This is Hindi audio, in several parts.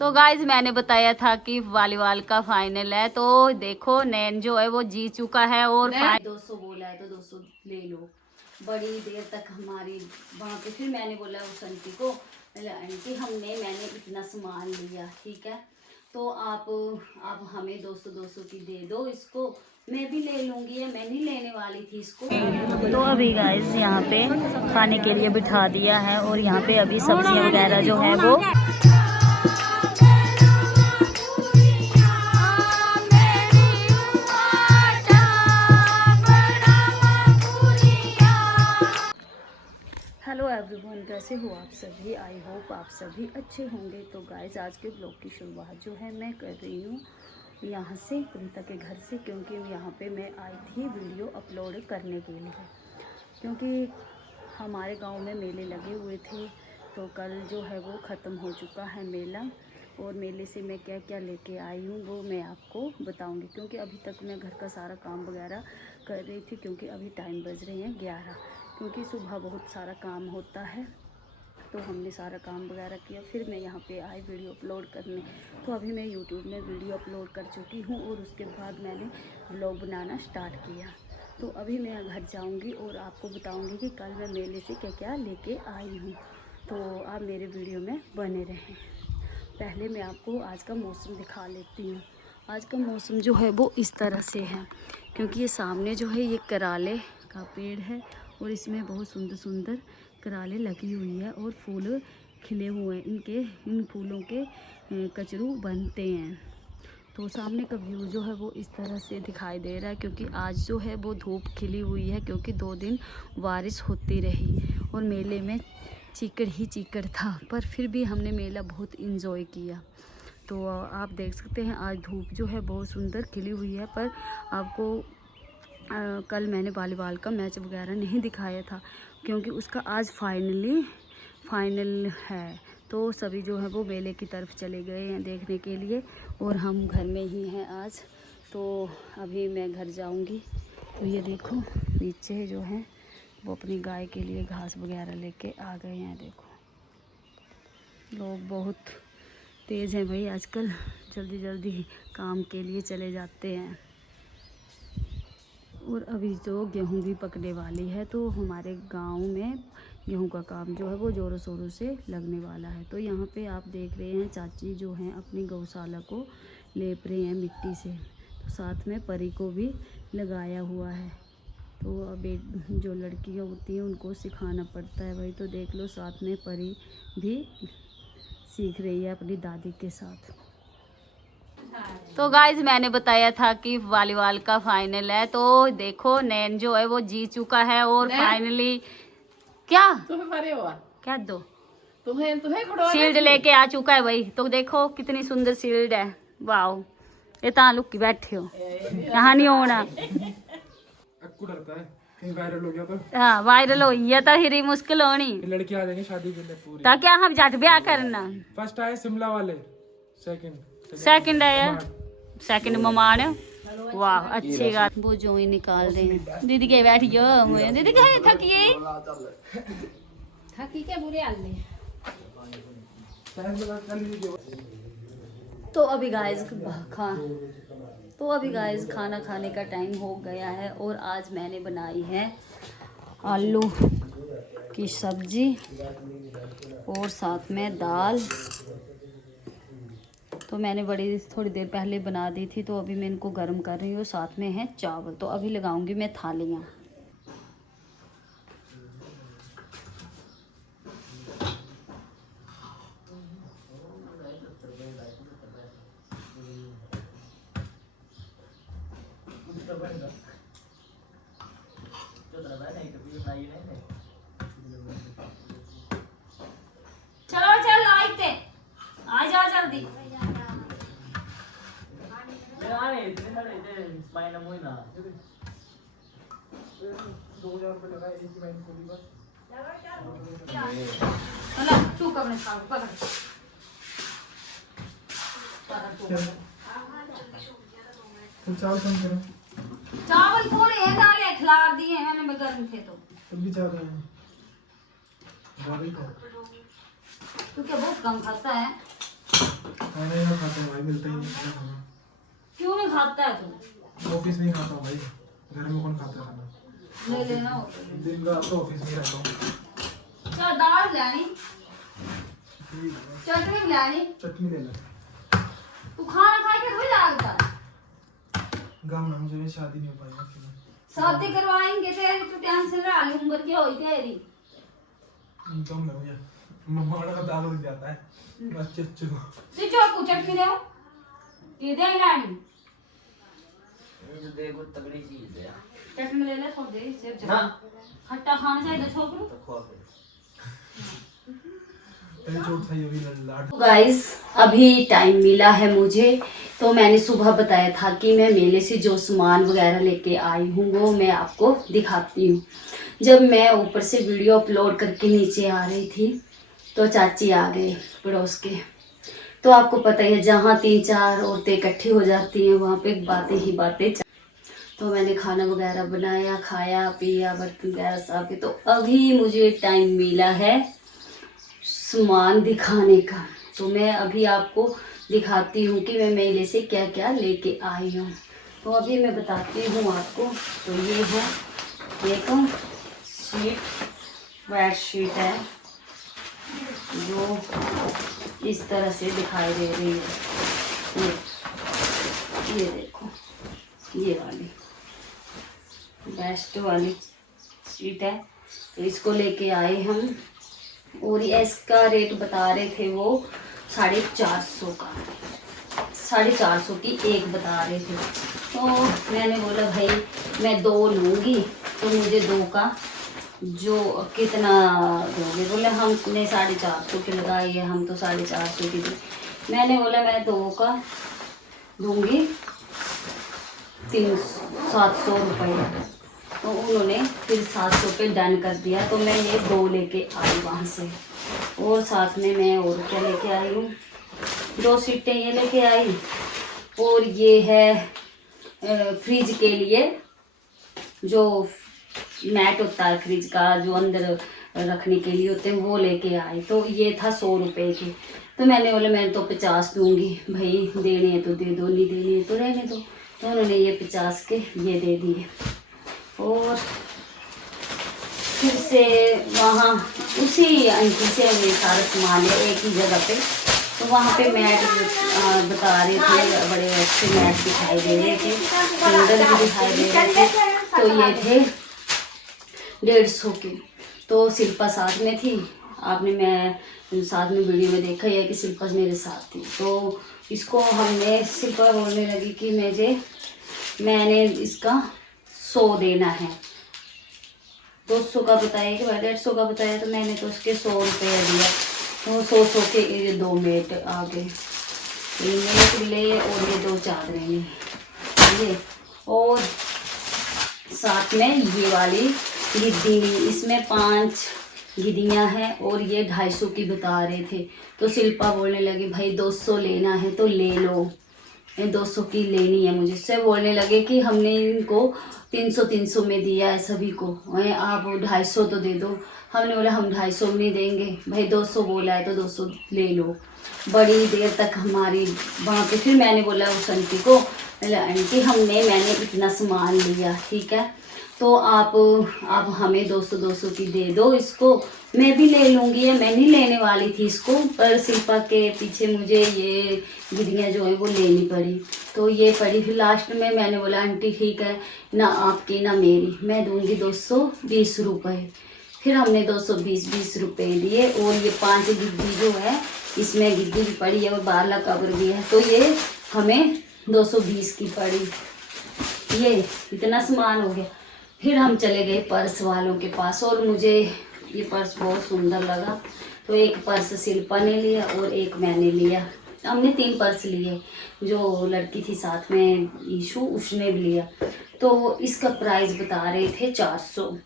तो गाइज मैंने बताया था कि वॉलीबॉल का फाइनल है, तो देखो नैन जो है वो जीत चुका है और 200 बोला है तो 200 ले लो। बड़ी देर तक हमारी वहाँ पे, फिर मैंने बोला उस आंटी को, आंटी मैंने इतना सामान लिया, ठीक है तो आप हमें 200 की दे दो, इसको मैं भी ले लूँगी, मैं नहीं लेने वाली थी इसको। तो अभी गाइस यहाँ पे खाने के लिए बिठा दिया है और यहाँ पे अभी सब्जियाँ वगैरह जो है वो हेलो एवरीवन, कैसे हो आप सभी। आई होप आप सभी अच्छे होंगे। तो गाइज आज के ब्लॉग की शुरुआत जो है मैं कर रही हूँ यहाँ से, कविता के घर से, क्योंकि यहाँ पे मैं आई थी वीडियो अपलोड करने के लिए, क्योंकि हमारे गांव में मेले लगे हुए थे। तो कल जो है वो ख़त्म हो चुका है मेला, और मेले से मैं क्या क्या लेके आई हूँ वो मैं आपको बताऊँगी, क्योंकि अभी तक मैं घर का सारा काम वगैरह कर रही थी, क्योंकि अभी टाइम बज रहे हैं 11, क्योंकि सुबह बहुत सारा काम होता है। तो हमने सारा काम वगैरह किया, फिर मैं यहाँ पे आई वीडियो अपलोड करने। तो अभी मैं यूट्यूब में वीडियो अपलोड कर चुकी हूँ और उसके बाद मैंने व्लॉग बनाना स्टार्ट किया। तो अभी मैं घर जाऊँगी और आपको बताऊँगी कि कल मैं मेले से क्या क्या लेके आई हूँ। तो आप मेरे वीडियो में बने रहें। पहले मैं आपको आज का मौसम दिखा लेती हूँ। आज का मौसम जो है वो इस तरह से है, क्योंकि ये सामने जो है ये कराले का पेड़ है और इसमें बहुत सुंदर सुंदर कराले लगी हुई है और फूल खिले हुए हैं। इन फूलों के कचरू बनते हैं। तो सामने का व्यू जो है वो इस तरह से दिखाई दे रहा है, क्योंकि आज जो है वो धूप खिली हुई है, क्योंकि 2 दिन बारिश होती रही और मेले में चीकड़ ही चीकड़ था, पर फिर भी हमने मेला बहुत इंजॉय किया। तो आप देख सकते हैं आज धूप जो है बहुत सुंदर खिली हुई है। पर आपको कल मैंने वॉलीबॉल का मैच वगैरह नहीं दिखाया था, क्योंकि उसका आज फाइनल है। तो सभी जो है वो मेले की तरफ चले गए हैं देखने के लिए, और हम घर में ही हैं आज। तो अभी मैं घर जाऊंगी। तो ये देखो नीचे जो है वो अपनी गाय के लिए घास वगैरह लेके आ गए हैं। देखो लोग बहुत तेज़ हैं भाई आजकल, जल्दी जल्दी काम के लिए चले जाते हैं। और अभी तो गेहूं भी पकने वाली है, तो हमारे गांव में गेहूं का काम जो है वो ज़ोरों शोरों से लगने वाला है। तो यहाँ पे आप देख रहे हैं चाची जो हैं अपनी गौशाला को लेप रहे हैं मिट्टी से, तो साथ में परी को भी लगाया हुआ है। तो अब जो लड़कियाँ होती हैं उनको सिखाना पड़ता है भाई। तो देख लो साथ में परी भी सीख रही है अपनी दादी के साथ। तो गाइज मैंने बताया था कि वॉलीबॉल का फाइनल है, तो देखो नैन जो है वो जीत चुका है और फाइनली क्या क्या दो तुम्हें शील्ड लेके आ चुका है भाई। तो देखो कितनी सुंदर शील्ड है, वाओ। ये ता लुक बैठे हो, यहाँ नहीं होना। वायरल हो गया तो हाँ वायरल हो गया तो फिर मुश्किल होनी, लड़के आ जाएंगे शादी के लिए पूरी। तो क्या हम झट ब्याह करना। फर्स्ट आए शिमला वाले, सेकंड है सेकंड ममान। वाह अच्छी बात। वो जो ही निकाल रहे हैं। दीदी के बैठियो, दीदी कहे थकिए थकी के बुरे हाल में। तो अभी गाइस खाना खाने का टाइम हो गया है, और आज मैंने बनाई है आलू की सब्जी और साथ में दाल। तो मैंने थोड़ी देर पहले बना दी थी, तो अभी मैं इनको गर्म कर रही हूँ। साथ में है चावल। तो अभी लगाऊंगी मैं थालियाँ। चलो चल आइते आ जा जल्दी। चावल थोड़े हैं डाले खिलार दिए हैं मैंने, गर्म थे तो भी जा रहे हैं। तू क्या बहुत कम खाता है। भाई मिलता ही नहीं खाना खाना। क्यों नहीं खाता है तू? ऑफिस नहीं खाता हूँ भाई, घर में कौन खाता है खाना? ले लेना होता है। दिन रात तो ऑफिस में ही रहता हूँ। चल दाल लानी, ठीक है, चटनी लानी। चटनी ले ले। तू खाना खा के थोड़ी लागता है। गाँव में मुझे भी शादी नहीं हो पाएगा। शादी करवाएंगे तेरी, तू टेंशन रहा ली, उम्र की होई तेरी। कम ना मुझे मम्मा का दाल उड़ जाता है अच्छे अच्छे को। तू चौकू चटनी दे, ये दे लानी। ये जो देखो तगड़ी चीज है चटनी ले ले थोड़ी देर से। ना खट्टा खाना चाहिए तो छोकरू। तो खवा पे पहले चोट खाई होगी लाड। गाइस अभी टाइम मिला है मुझे, तो मैंने सुबह बताया था कि मैं मेले से जो सामान वगैरह लेके आई हूँ वो मैं आपको दिखाती हूँ। जब मैं ऊपर से वीडियो अपलोड करके नीचे आ रही थी तो चाची आ गए पड़ोस के। तो आपको पता ही है जहाँ 3-4 औरतें इकट्ठी हो जाती हैं वहाँ पे बातें ही बातें। तो मैंने खाना वगैरह बनाया, खाया पिया, बर्तन वगैरह साफ किए। तो अभी मुझे टाइम मिला है सामान दिखाने का। तो मैं अभी आपको दिखाती हूँ कि मैं मेले से क्या क्या लेके आई हूँ। तो अभी मैं बताती हूँ आपको। तो ये है, देखो शीट, बेड शीट है जो इस तरह से दिखाई दे रही है। ये देखो, ये वाली बेस्ट वाली शीट है। तो इसको लेके आए हम, और ये इसका रेट बता रहे थे वो 450 का, 450 की एक बता रहे थे। तो मैंने बोला भाई मैं 2 लूँगी तो मुझे 2 का जो कितना दोगे? बोले हमने 450 की लगाई है, हम तो 450 की दी। मैंने बोला मैं 2 का दूँगी 700 रुपये। तो उन्होंने फिर 700 पे डन कर दिया। तो मैं ये 2 लेके आई वहाँ से, और साथ में मैं और क्या लेके आई हूँ, 2 सीटें ये लेके आई, और ये है फ्रिज के लिए जो मैट होता है फ्रिज का, जो अंदर रखने के लिए होते हैं, वो लेके आई। तो ये था 100 रुपये की। तो मैंने बोला मैं तो 50 दूँगी भाई, देने हैं तो दे दो, नहीं देने हैं तो रहने दो। तो उन्होंने ये 50 के ये दे दिए। और फिर से वहाँ उसी आंटी से हमें सारा सामान है एक ही जगह पे। तो वहाँ पे मैट बता रहे थे, बड़े अच्छे मैट दिखाई दे रहे थे, सुंदर भी दिखाई दे रहे थे। तो ये थे 150 के। तो शिल्पा साथ में थी, आपने मैं साथ में वीडियो में देखा ही है कि शिल्पा मेरे साथ थी। तो इसको हमने, शिल्पा बोलने लगी कि मैंने इसका 100 देना है। 200 का बताया कि 150 का बताया, तो मैंने तो उसके 100 रुपये दिया। तो 100 के ये 2 मेट आ गए, ये मेट ले और ये 2 चादरें ली ये, और साथ में ये वाली गिद्दी ली। इसमें 5 गिद्दियाँ हैं और ये 250 की बता रहे थे। तो शिल्पा बोलने लगी भाई 200 लेना है तो ले लो, 200 की लेनी है मुझे। से बोलने लगे कि हमने इनको 300 में दिया है सभी को, आप 250 तो दे दो। हमने बोला हम 250 में नहीं देंगे भाई, 200 बोला है तो 200 ले लो। बड़ी देर तक हमारी वहाँ पे, फिर मैंने बोला उस आंटी को, आंटी मैंने इतना सामान लिया, ठीक है, तो आप हमें 200 की दे दो, इसको मैं भी ले लूँगी, या मैं नहीं लेने वाली थी इसको, पर शिल्पा के पीछे मुझे ये गिद्दियाँ जो है वो लेनी पड़ी। तो ये पड़ी। फिर लास्ट में मैंने बोला आंटी ठीक है, ना आपकी ना मेरी, मैं दूँगी 220 रुपये। फिर हमने 220 रुपये दिए। और ये 5 गिद्दी जो है, इसमें गिद्दी भी पड़ी है और बारला कवर भी है, तो ये हमें 220 की पड़ी। ये इतना सामान हो गया। फिर हम चले गए पर्स वालों के पास, और मुझे ये पर्स बहुत सुंदर लगा। तो एक पर्स शिल्पा ने लिया और एक मैंने लिया। हमने 3 पर्स लिए। जो लड़की थी साथ में ईशू, उसने भी लिया। तो इसका प्राइस बता रहे थे 400,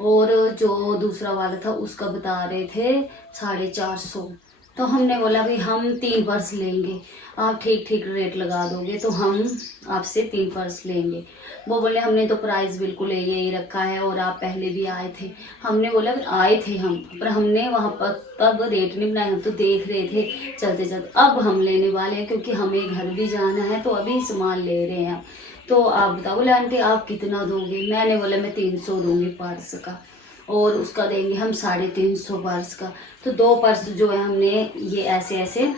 और जो दूसरा वाला था उसका बता रहे थे 450। तो हमने बोला भाई हम 3 पर्स लेंगे, आप ठीक ठीक रेट लगा दोगे तो हम आपसे 3 पर्स लेंगे। वो बोले हमने तो प्राइस बिल्कुल यही रखा है और आप पहले भी आए थे। हमने बोला आए थे हम, पर हमने वहाँ पर तब रेट नहीं बनाए, हम तो देख रहे थे चलते चलते। अब हम लेने वाले हैं क्योंकि हमें घर भी जाना है, तो अभी सामान ले रहे हैं। तो आप बताओ। बोले आंटी आप कितना दोगे? मैंने बोला मैं 300 दूंगी पर्स का, और उसका देंगे हम 350 पर्स का। तो 2 पर्स जो है हमने ये ऐसे ऐसे,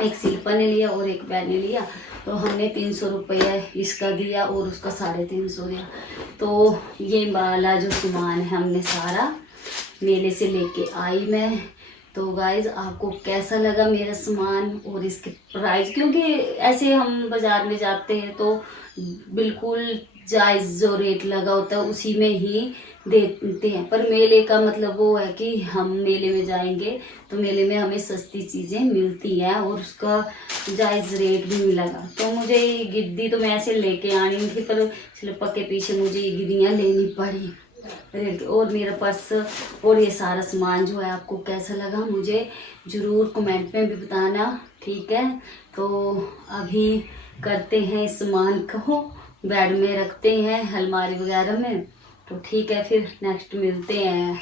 एक शिल्पा ने लिया और एक बैग ने लिया, तो हमने 300 रुपया इसका दिया और उसका 350 दिया। तो ये वाला जो सामान है हमने सारा मेले से लेके आई मैं। तो गाइज आपको कैसा लगा मेरा सामान और इसके प्राइस? क्योंकि ऐसे हम बाज़ार में जाते हैं तो बिल्कुल जायज़ जो रेट लगा होता है उसी में ही देते हैं, पर मेले का मतलब वो है कि हम मेले में जाएंगे तो मेले में हमें सस्ती चीज़ें मिलती हैं और उसका जायज़ रेट भी मिलेगा। तो मुझे ये गिद्दी तो मैं ऐसे लेके आनी थी, पर शिल्पा के पीछे मुझे ये गिद्दियाँ लेनी पड़ी रेट। और मेरा पर्स और ये सारा सामान जो है आपको कैसा लगा मुझे ज़रूर कमेंट में भी बताना, ठीक है। तो अभी करते हैं इस सामान को बेड में रखते हैं अलमारी वगैरह में, तो ठीक है फिर नेक्स्ट मिलते हैं।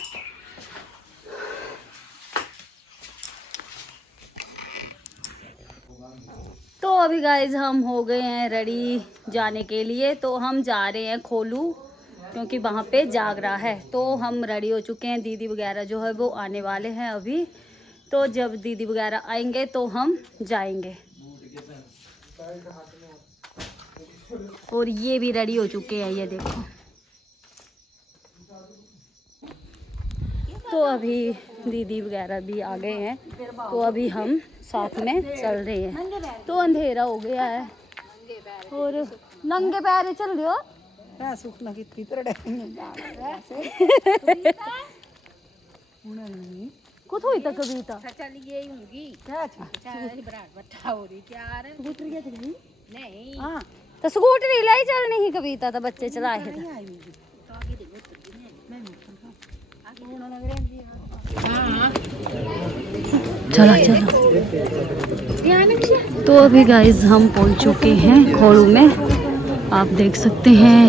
तो अभी गाइज हम हो गए हैं रेडी जाने के लिए, तो हम जा रहे हैं खोलू क्योंकि वहाँ पे जाग रहा है। तो हम रेडी हो चुके हैं, दीदी वगैरह जो है वो आने वाले हैं अभी। तो जब दीदी वगैरह आएंगे तो हम जाएंगे। और ये भी रेडी हो चुके हैं, ये देखो। तो अभी दीदी वगैरह भी आ गए हैं, तो अभी हम साथ में चल रहे हैं। तो अंधेरा हो गया है और नंगे पैर चल रहे हो। कुछ हुई तक कविता तो स्कूटरी लाई चलनी ही कविता, तो बच्चे चलाए चलो चलो। तो अभी गाइज हम पहुंच चुके हैं खोड़ू में, आप देख सकते हैं।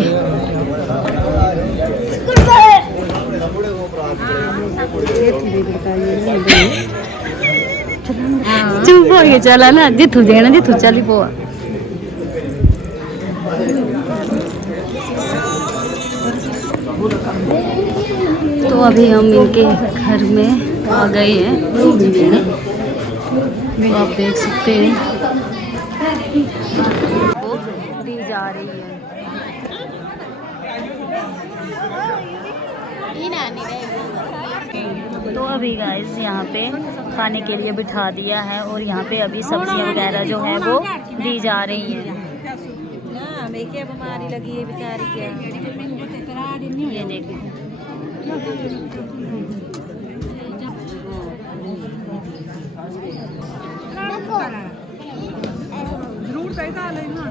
चुप हो गया, चला ना जिथू देना जिथू चली पो। तो अभी हम इनके घर में आ गए हैं, तो आप देख सकते हैं वो दी जा रही है। तो अभी गाइस यहाँ पे खाने के लिए बिठा दिया है और यहाँ पे अभी सब्जियाँ वगैरह जो है वो दी जा रही हैं। बीमारी लगी है बेचारी क्या, ये देखो। जरूर पैसा लेना।